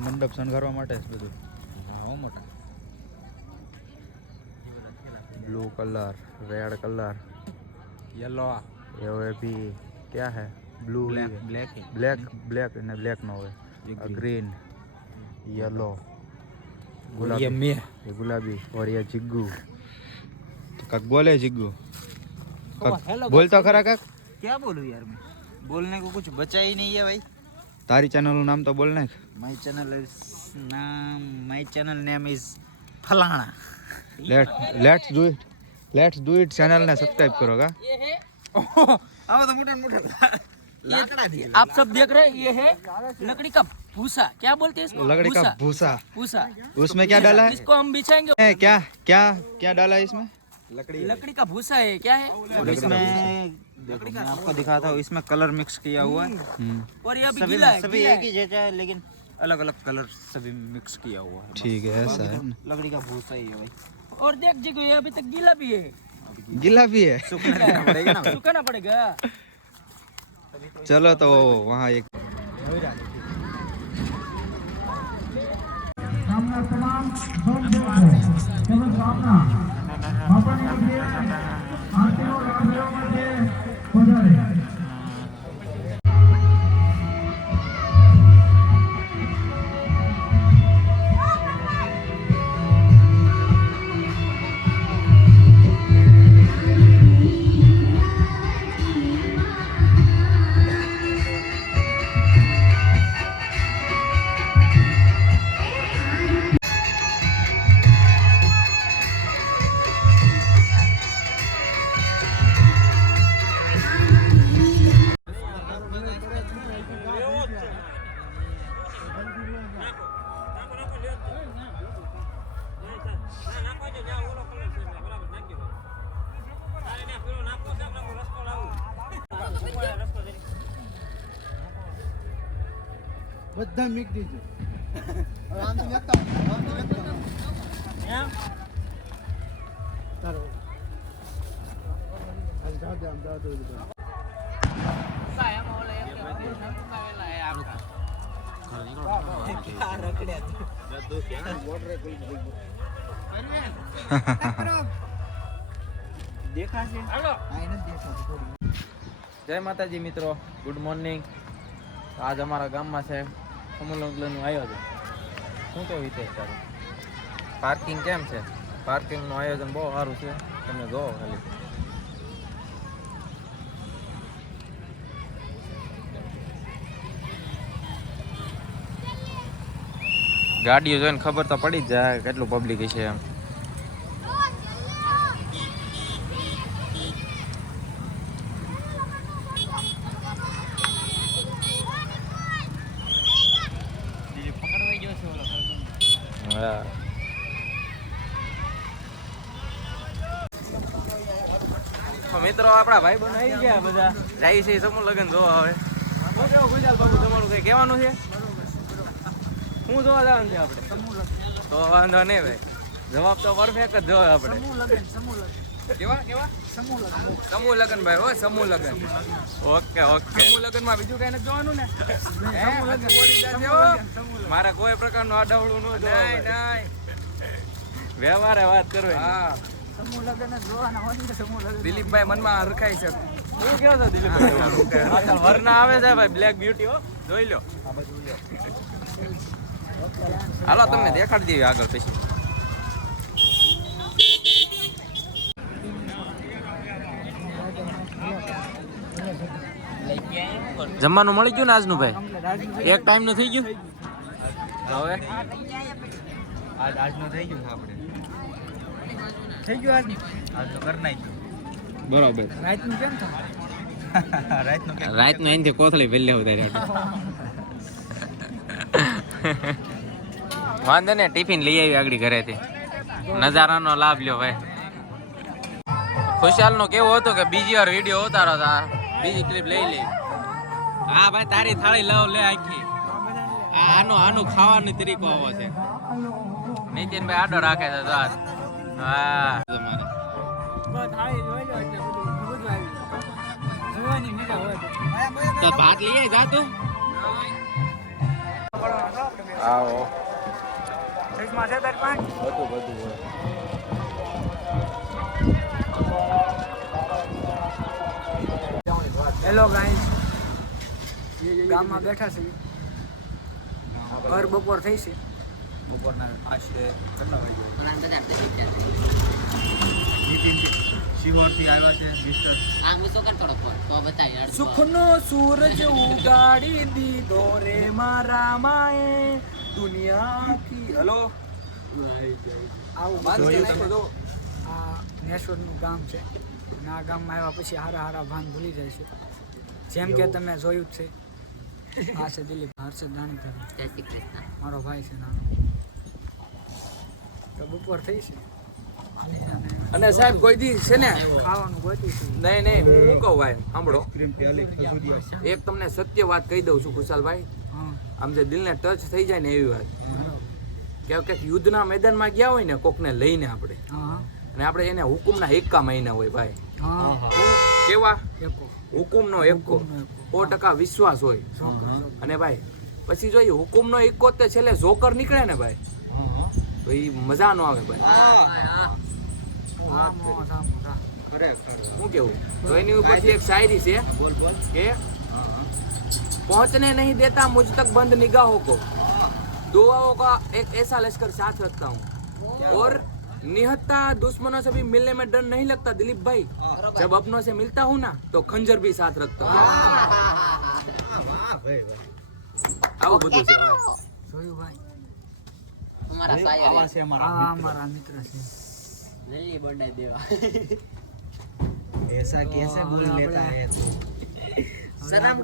મંડપ શણગારવા માટે જ બધું હા હો મોટા blue colour red colour yellow ये भी क्या है blue black black black black ने ब्लैक नो है ये green. ग्रीन येलो ये गुलाबी मैं ये गुलाबी और ये जिग्गू तो कक बोले जिग्गू Oh, कक hello बोल तो खरा कक क्या बोलूं यार मैं बोलने को कुछ बचा ही नहीं है भाई तारी चैनल નું નામ તો બોલ નાખ माय चैनल इज नाम माय चैनल नेम इज फलाना let let's do it let's do it channel ને સબસ્ક્રાઇબ કરો કા अब तो मोटा मोटा दिया आप सब देख रहे हैं ये है लकड़ी का भूसा। क्या बोलते हैं इसको? लकड़ी का भूसा। भूसा। उसमें क्या डाला है? इसको हम बिछाएँगे। क्या क्या क्या डाला है इसमें? लकड़ी लकड़ी का भूसा है। क्या है? इसमें देखो मैं आपको दिखा था इसमें कलर मिक्स किया हुआ है। हम्म, और ये अभी सभी गीला है सभी एक ही जैसा है लेकिन अलग अलग कलर सभी मिक्स किया हुआ है। ठीक है ऐसा है। लकड़ी का भूसा ही है भाई। और देख जी ये अभी तक गीला भी है। गीला भी है? सूखने पड़ेगा सुखाना पड़ेगा। चलो तो वहाँ एक બધા. મીક દીજો દેખાશે જય માતાજી મિત્રો ગુડ મોર્નિંગ. આજ અમારા ગામમાં છે. લગ્નનું આયોજન. શું કેવું વિતેશ તારું? પાર્કિંગ કેમ છે? પાર્કિંગનું આયોજન બહુ સારું છે. તમે જોવો ખાલી. ગાડીઓ જોઈને ખબર તો પડી જ જાય કેટલું પબ્લિક છે એમ હા તો મિત્રો આપણા ભાઈ બન આવી ગયા બધા. જાય છે સમૂહ લગ્ન જોવા હવે. શું કેવો ગુજરાત બાબુ તમારું કઈ કહેવાનું છે? શું જોવા જવાનું છે આપણે? તો વાંધો નહીં ભાઈ. જવાબ તો પરફેક્ટ જ જોવે આપણે. કેવા કેવા? સમૂહ લગ્ન. ભાઈ હો સમૂહ લગ્ન. Okay okay. સમૂહ લગ્નમાં બીજું કઈ નથી જોવાનું ને? હે? હો. મારે કોઈ પ્રકારનું આડાવડું ન જોવાય વ્યવહારે વાત કરવી. હા. દિલીપભાઈ મનમાં હરખાય છે. શું કયો છો દિલીપભાઈ? વરના આવે છે ભાઈ બ્લેક બ્યુટી હો. જોઈ લો. હાલો તમને દેખાડી દેવી આગળ પછી. જમવાનું મળી ગયું ને આજનું ભાઈ? એક ટાઈમનું થઈ ગયું? હવે? આજનું થઈ ગયું આપણે. થઈ ગયું આજ? આજ તો કરી નાખ્યું. બરાબર. રાતનું કેમ થાય? રાતનો કેમ રાતનું અહીંથી કોથળી વેલે ઉતારી વાંધો ને ટિફિન લઈ આવી આગળ ઘરેથી. નજારાનો લાભ લ્યો ભાઈ. ખુશાલ નો કેવો હતો કે બીજી વાર વીડિયો ઉતારો તા બીજી ક્લિપ લઈ લે. હા ભાઈ તારી થાળી લવ લે આખી. આ આનો આનો ખાવાનો તરીકો આવો છે. નીતિનભાઈ આડો રાખે છે તો. હા. તો ભાત લઈએ જા તું. આવો. બધું બધું હોય. હેલો ગાઈસ ગામમાં બેઠા છે. ઘર બપોર થઈ છે. બપોરના આશરે કેટલા વાગ્યા બધા આવ્યા છે મિસ્ટર. સુખનો સૂરજ ઉગાડી દીધો રે મારા માએ. દુનિયા હલો? આવું વાત બાંધ બધું આ નેશ્વરનું ગામ છે. અને આ ગામમાં આવ્યા પછી હારા હારા ભાન ભૂલી જાય છે. જેમ કે તમે જોયું જ છે. આ છે દિલીપ હર્ષદ દાણીધર મારો ભાઈ છે નાનો. તો બપોર થઈ છે. અને સાહેબ કોઈ દી છે ને? ખાવાનું નહીં નહીં હું શું કહું ભાઈ સાંભળો. એક તમને સત્ય વાત કહી દઉં છું ખુશાલભાઈ. આમ જે દિલને ટચ થઈ જાય ને એવી વાત. કે કંઈક યુદ્ધના મેદાનમાં ગયા હોય ને કોકને લઈને આપણે. અને આપણે એને હુકુમના એકા મહિના હોય ભાઈ. હા. કેવા? હુકુમનો એકો હુકુમનો સો ટકા વિશ્વાસ હોય. અને ભાઈ પછી જો એ હુકુમનો એકો તે છેલ્લે જોકર નીકળે ને ભાઈ. તો એ મજા ન આવે ભાઈ હા મો થા મો થા ખરેખર શું કેવું તો એની ઉપરથી એક શાયરી છે બોલ બોલ કે पहुंचने नहीं देता मुझ तक बंद निगाहों को दुआओं का एक ऐसा लश्कर साथ रखता हूँ और निहत्ता दुश्मनों से भी मिलने में डर नहीं लगता दिलीप भाई जब अपनों से मिलता हूँ ना तो खंजर भी साथ रखता हूँ વાહ ભાઈ વાહ આવું બધું છે ભાઈ. જોયું ભાઈ અમારા સાયર. છે અમારા આ અમારા મિત્ર છે. જલ્દી બર્થડે દેવા. એસા કેસે બોલ લેતા હે સલામ